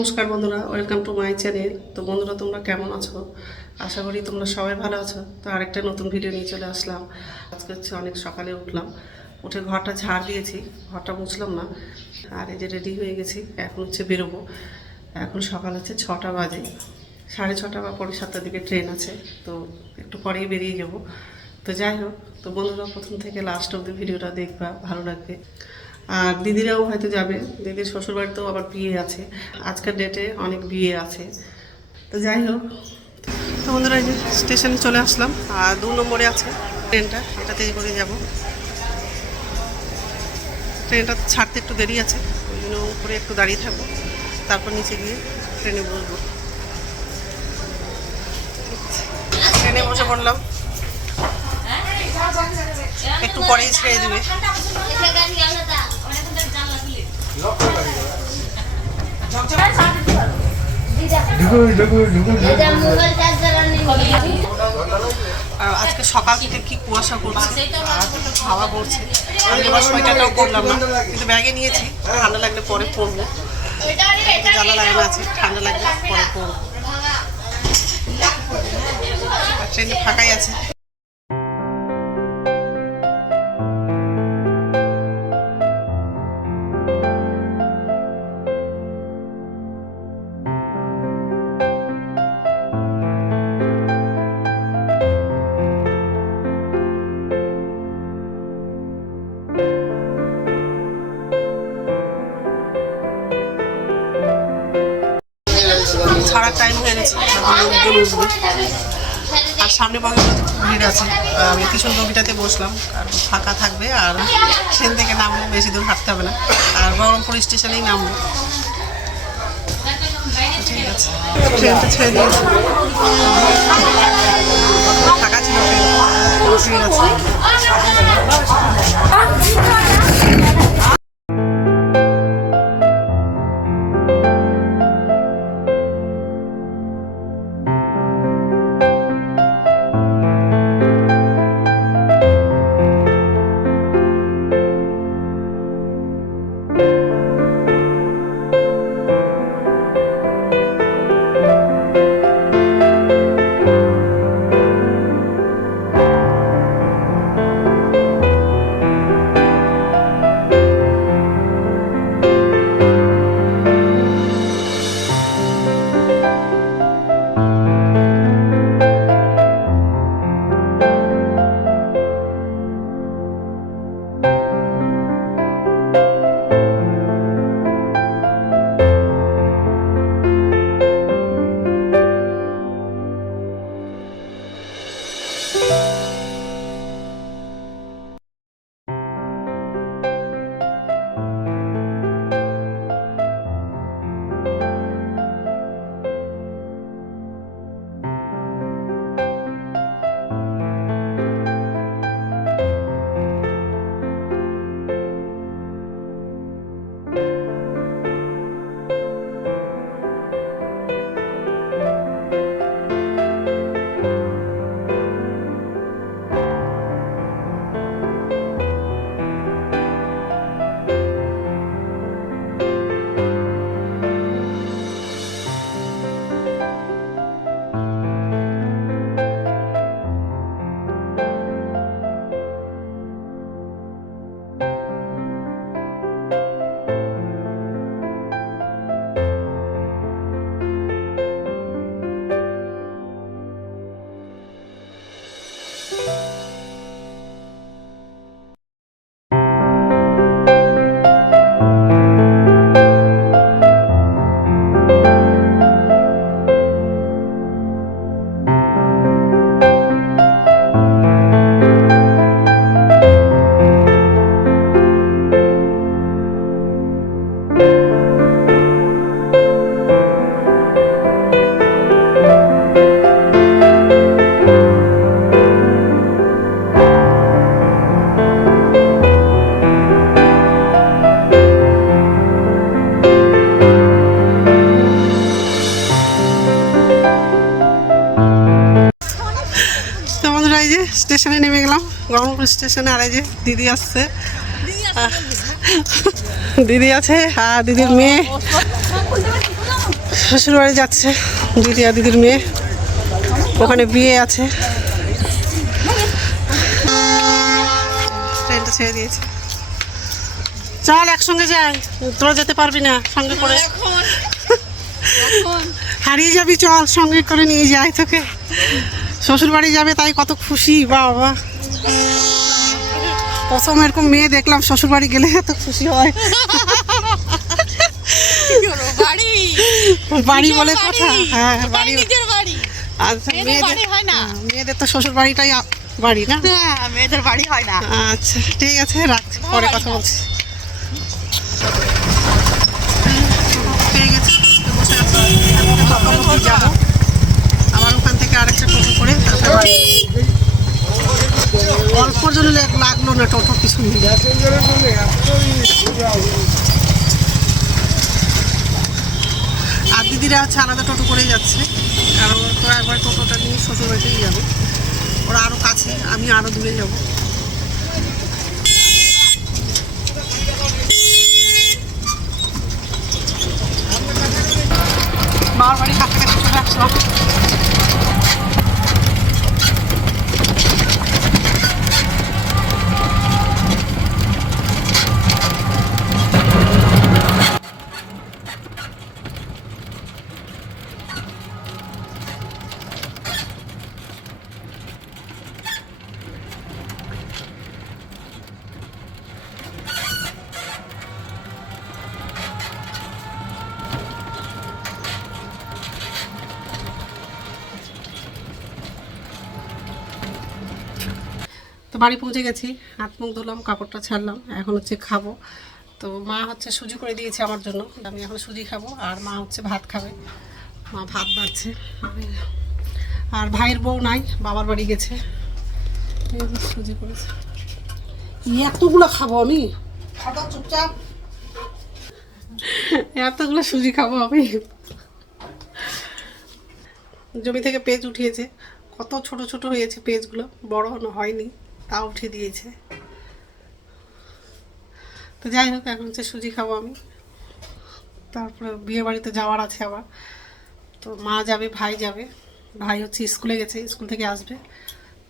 নমস্কার বন্ধুরা, welcome to my channel. তো বন্ধুরা, তোমরা কেমন আছো? আশা করি তোমরা সবাই ভালো আছো। তো আরেকটা নতুন ভিডিও নিয়ে চলে আসলাম। আজকে হচ্ছে অনেক সকালে উঠলাম, উঠে ঘরটা ঝাড় দিয়েছি, ঘরটা মুছলাম না। আর এই যে রেডি হয়ে গেছি, এখন হচ্ছে বেরোবো। এখন সকাল হচ্ছে 6টা বাজে, 6:30 বা 7:45 দিকে ট্রেন আছে, তো একটু পরেই বেরিয়ে যাব। তো যাই হোক, তো বন্ধুরা প্রথম থেকে লাস্ট অবধি ভিডিওটা দেখবা, ভালো লাগবে। আর দিদিরাও হয়তো যাবে, দিদির শ্বশুরবাড়িতেও আবার বিয়ে আছে, আজকের ডেটে অনেক বিয়ে আছে। তো যাই হোক, তো বন্ধুরা এই যে স্টেশনে চলে আসলাম। আর 2 নম্বরে আছে ট্রেনটা, এটাতে করে যাব। ট্রেনটা ছাড়তে একটু দেরি আছে, ওই জন্য উপরে একটু দাঁড়িয়ে থাকবো, তারপর নিচে গিয়ে ট্রেনে বসবো। ট্রেনে বসে পড়লাম, একটু পরেই ছেড়ে দেবে। আর আজকে সকাল থেকে কি কুয়াশা করছে, আর হাওয়া করছে। আমি এবার সোয়েটারটাও করলাম না, কিন্তু ব্যাগে নিয়েছি, ঠান্ডা লাগলে পরে পরবো। জানা লাগানো আছে, ঠান্ডা লাগলে পরে পরবো। ট্রেনে ফাঁকাই আছে। ছাড়ার টাইম হয়ে গেছে, লোকজন উঠবে। আর সামনে বগিগুলোতে খুব ভিড় আছে। আমি পিছন বগিটাতে বসলাম, কারণ ফাঁকা থাকবে। আর ট্রেন থেকে নামবো, বেশি দূর হাঁটতে হবে না, আর বহরমপুর স্টেশনেই নামবো। ঠিক আছে, ট্রেনটা ছেড়ে দিয়েছি, ফাঁকা ছিল ট্রেন, ভিড় আছে। স্টেশনে নেমে গেলাম, বহরমপুর স্টেশনে। আর এই যে দিদি আসছে, দিদি আছে, আর দিদির মেয়ে শ্বশুর বাড়ি যাচ্ছে দিদি আর দিদির মেয়ে, ওখানে বিয়ে আছে। ট্রেনটা ছেড়ে দিয়েছে, চল একসঙ্গে যাই। তোরা যেতে পারবি না সঙ্গে করে, হারিয়ে যাবি, চল সঙ্গে করে নিয়ে যাই তোকে। শ্বশুর বাড়ি যাবে তাই কত খুশি, বাবা প্রথম এরকম মেয়ে দেখলাম শ্বশুর বাড়ি গেলে এত খুশি হয়। বাড়ি বলে কথা, হ্যাঁ বাড়ি। আচ্ছা মেয়েদের তো শ্বশুর বাড়িটাই বাড়ি না, মেয়েদের বাড়ি হয় না। আচ্ছা ঠিক আছে, রাখছি, পরে কথা বলছি। যাবো আবার ওখান থেকে আরেকটা টোটো করে, তারপরে অল্পর জন্য লাগলো না টোটো কিছু মিলে। আর দিদিরা হচ্ছে আলাদা টোটো করেই যাচ্ছে, কারণ তো একবার টোটোটা নিয়ে শ্বশুর বাড়িতেই যাবে। ওরা আরও কাছে, আমি আরও দূরে যাব। মামার বাড়ি কাছাকাছি চলে আসলাম। তো বাড়ি পৌঁছে গেছি, হাত মুখ ধুলাম, কাপড়টা ছাড়লাম, এখন হচ্ছে খাবো। তো মা হচ্ছে সুজি করে দিয়েছে আমার জন্য, আমি এখন সুজি খাবো, আর মা হচ্ছে ভাত খাবে। মা ভাত বাড়ছে, আর ভাইয়ের বউ নাই, বাবার বাড়ি গেছে। সুজি করেছে, এতগুলো খাবো আমি, খাবো চুপচাপ, এতগুলো সুজি খাবো আমি। জমি থেকে পেঁচ উঠিয়েছে, কত ছোট ছোট হয়েছে পেঁচগুলো, বড় হয়নি, তাও উঠে দিয়েছে। তো যাই হোক, এখন হচ্ছে সুজি খাবো আমি। তারপরে বিয়ে বাড়িতে যাওয়ার আছে আবার, তো মা যাবে, ভাই যাবে। ভাই হচ্ছে স্কুলে গেছে, স্কুল থেকে আসবে,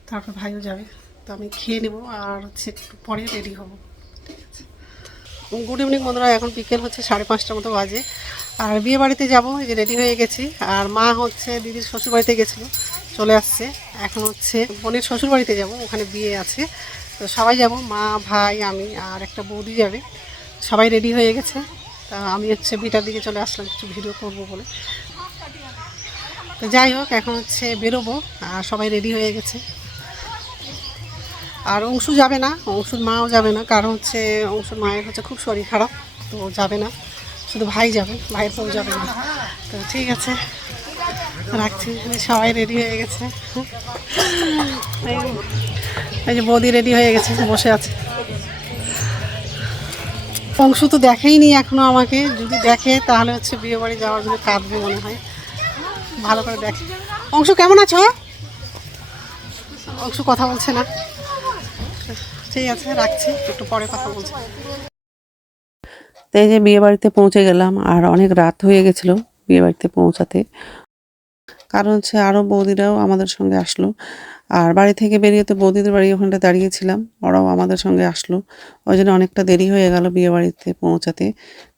তারপর ভাইও যাবে। তো আমি খেয়ে নেবো, আর হচ্ছে একটু পরে রেডি হবো। ঠিক আছে, গুড ইভিনিং বন্ধুরা, এখন বিকেল হচ্ছে 5:30 মতো বাজে। আর বিয়ে বাড়িতে যাবো, এই যে রেডি হয়ে গেছি। আর মা হচ্ছে দিদির শ্বশুর বাড়িতে গেছিলো, চলে আসছে। এখন হচ্ছে বোনের শ্বশুর বাড়িতে যাবো, ওখানে বিয়ে আছে। তো সবাই যাব, মা, ভাই, আমি আর একটা বৌদি যাবে। সবাই রেডি হয়ে গেছে। তা আমি হচ্ছে ভিটার দিকে চলে আসলাম কিছু ভিডিও করবো বলে। তো যাই হোক, এখন হচ্ছে বেরোবো, আর সবাই রেডি হয়ে গেছে। আর অংশু যাবে না, অংশুর মাও যাবে না, কারণ হচ্ছে অংশুর মায়ের হচ্ছে খুব শরীর খারাপ, তো যাবে না। শুধু ভাই যাবে, ভাইয়ের বউ যাবে না। তো ঠিক আছে, রাখছি। সবাই রেডি হয়ে গেছে, এই যে বৌদি রেডি হয়ে গেছে, বসে আছে। অংশু তো দেখেইনি এখনো আমাকে, যদি দেখে তাহলে হচ্ছে বিয়ে বাড়ি যাওয়ার জন্য কাঁদবে মনে হয়। ভালো করে দেখে। অংশু কেমন আছো? অংশু কথা বলছে না। ঠিক আছে, রাখছি, একটু পরে কথা বলছি। তো এই যে বিয়ে বাড়িতে পৌঁছে গেলাম, আর অনেক রাত হয়ে গেছিলো বিয়ে বাড়িতে পৌঁছাতে, কারণ হচ্ছে আরও বৌদিরাও আমাদের সঙ্গে আসলো। আর বাড়ি থেকে বেরিয়ে তো বৌদিদের বাড়ি ওখানটা দাঁড়িয়েছিলাম, ওরাও আমাদের সঙ্গে আসলো, ওই জন্য অনেকটা দেরি হয়ে গেল বিয়ে বাড়িতে পৌঁছাতে।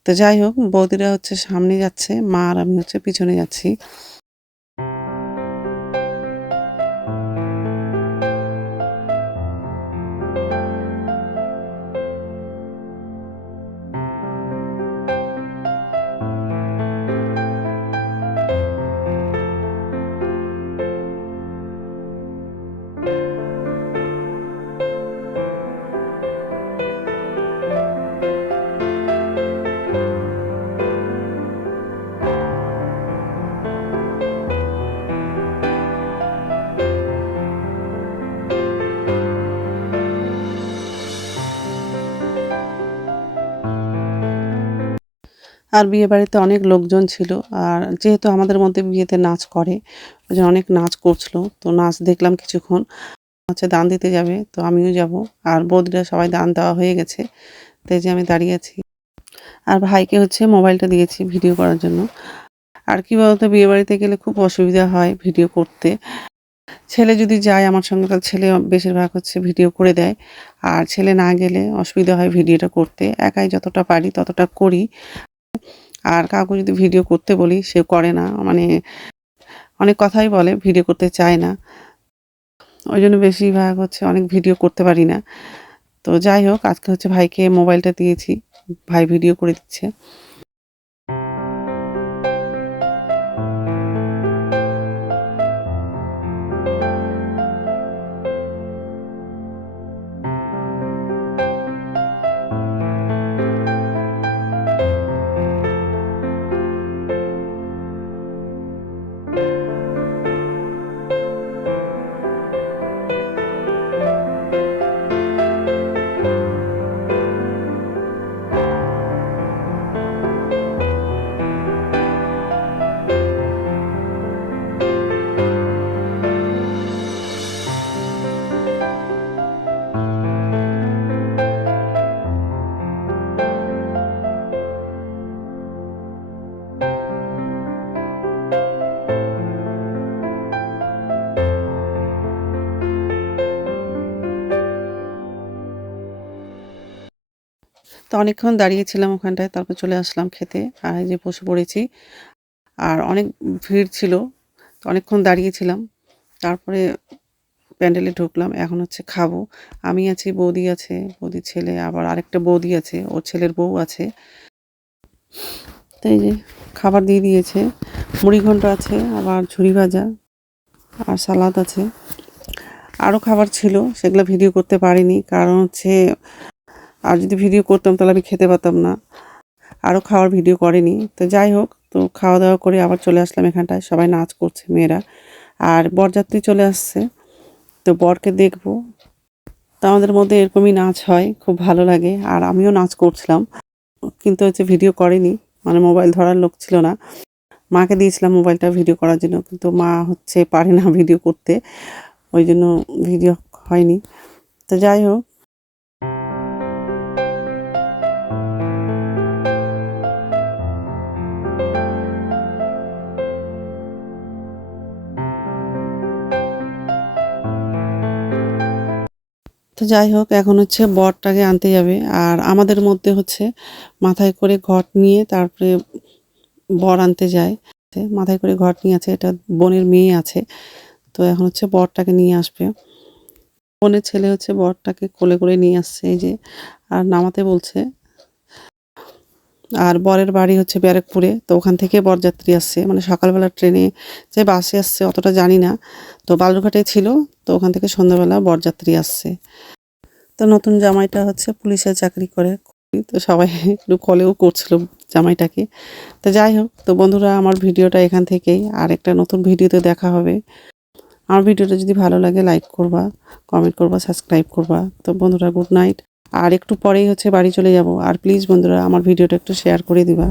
তো যাই হোক, বৌদিরা হচ্ছে সামনে যাচ্ছে, মা আর আমি হচ্ছে পিছনে যাচ্ছি। আর বিয়ে বাড়িতে অনেক লোকজন ছিল, আর যেহেতু আমাদের মধ্যে বিয়েতে নাচ করে, ওই জন্য অনেক নাচ করছিল। তো নাচ দেখলাম কিছুক্ষণ। হচ্ছে দান দিতে যাবে, তো আমিও যাব। আর বৌদিরা সবাই দান দেওয়া হয়ে গেছে, তো এই যে আমি দাঁড়িয়ে আছি। আর ভাইকে হচ্ছে মোবাইলটা দিয়েছি ভিডিও করার জন্য। আর কি বলতো, বিয়ে বাড়িতে গেলে খুব অসুবিধা হয় ভিডিও করতে। ছেলে যদি যায় আমার সঙ্গে, তাহলে ছেলে বেশিরভাগ হচ্ছে ভিডিও করে দেয়, আর ছেলে না গেলে অসুবিধা হয় ভিডিওটা করতে। একাই যতটা পারি ততটা করি, আর কাউকে যদি ভিডিও করতে বলি সে করে না, মানে অনেক কথাই বলে, ভিডিও করতে চায় না। ওই জন্য বেশিরভাগ হচ্ছে অনেক ভিডিও করতে পারি না। তো যাই হোক, আজকে হচ্ছে ভাইকে মোবাইলটা দিয়েছি, ভাই ভিডিও করে দিচ্ছে। তো অনেকক্ষণ দাঁড়িয়েছিলাম ওখানটায়, তারপর চলে আসলাম খেতে। আর এই যে বসে পড়েছি, আর অনেক ভিড় ছিল, তো অনেকক্ষণ দাঁড়িয়েছিলাম। তারপরে প্যান্ডেলে ঢুকলাম, এখন হচ্ছে খাবো। আমি আছি, বৌদি আছে, বৌদির ছেলে, আবার আরেকটা বৌদি আছে, ওর ছেলের বউ আছে। তো এই যে খাবার দিয়ে দিয়েছে, মুড়ি ঘন্ট আছে, আবার ঝুরি ভাজা আর সালাদ আছে। আরও খাবার ছিল, সেগুলো ভিডিও করতে পারিনি, কারণ হচ্ছে আর যদি ভিডিও করতাম তাহলে আমি খেতে পারতাম না। আরও খাওয়ার ভিডিও করেনি। তো যাই হোক, তো খাওয়া দাওয়া করে আবার চলে আসলাম এখানটায়, সবাই নাচ করছে মেয়েরা, আর বরযাত্রী চলে আসছে, তো বরকে দেখবো। তো আমাদের মধ্যে এরকমই নাচ হয়, খুব ভালো লাগে, আর আমিও নাচ করছিলাম, কিন্তু হচ্ছে ভিডিও করেনি, মানে মোবাইল ধরার লোক ছিল না। মাকে দিয়েছিলাম মোবাইলটা ভিডিও করার জন্য, কিন্তু মা হচ্ছে পারে না ভিডিও করতে, ওই জন্য ভিডিও হয়নি। তো যাই হোক, এখন হচ্ছে বরটাকে আনতে যাবে, আর আমাদের মধ্যে হচ্ছে মাথায় করে ঘট নিয়ে তারপরে বর আনতে যায়। মাথায় করে ঘট নিয়ে আছে, এটা বোনের মেয়ে আছে, তো এখন হচ্ছে বরটাকে নিয়ে আসবে। বোনের ছেলে হচ্ছে বরটাকে কোলে করে নিয়ে আসছে, এই যে, আর নামাতে বলছে। আর বরের বাড়ি হচ্ছে ব্যারাকপুরে, তো ওখান থেকে বরযাত্রী আসছে, মানে সকালবেলা ট্রেনে যে বাসে আসছে অতটা জানি না, তো বালুরঘাটে ছিল, তো ওখান থেকে সন্ধ্যাবেলা বরযাত্রী আসছে। তো নতুন জামাইটা হচ্ছে পুলিশের চাকরি করে, তো সবাই একটু কলেও করছিল জামাইটাকে। তো যাই হোক, তো বন্ধুরা, আমার ভিডিওটা এখান থেকেই, আর একটা নতুন ভিডিওতে দেখা হবে। আমার ভিডিওটা যদি ভালো লাগে লাইক করবা, কমেন্ট করবা, সাবস্ক্রাইব করবা। তো বন্ধুরা, গুড নাইট। আর একটু পরেই হচ্ছে বাড়ি চলে যাব, আর প্লিজ বন্ধুরা আমার ভিডিওটা একটু শেয়ার করে দিবা।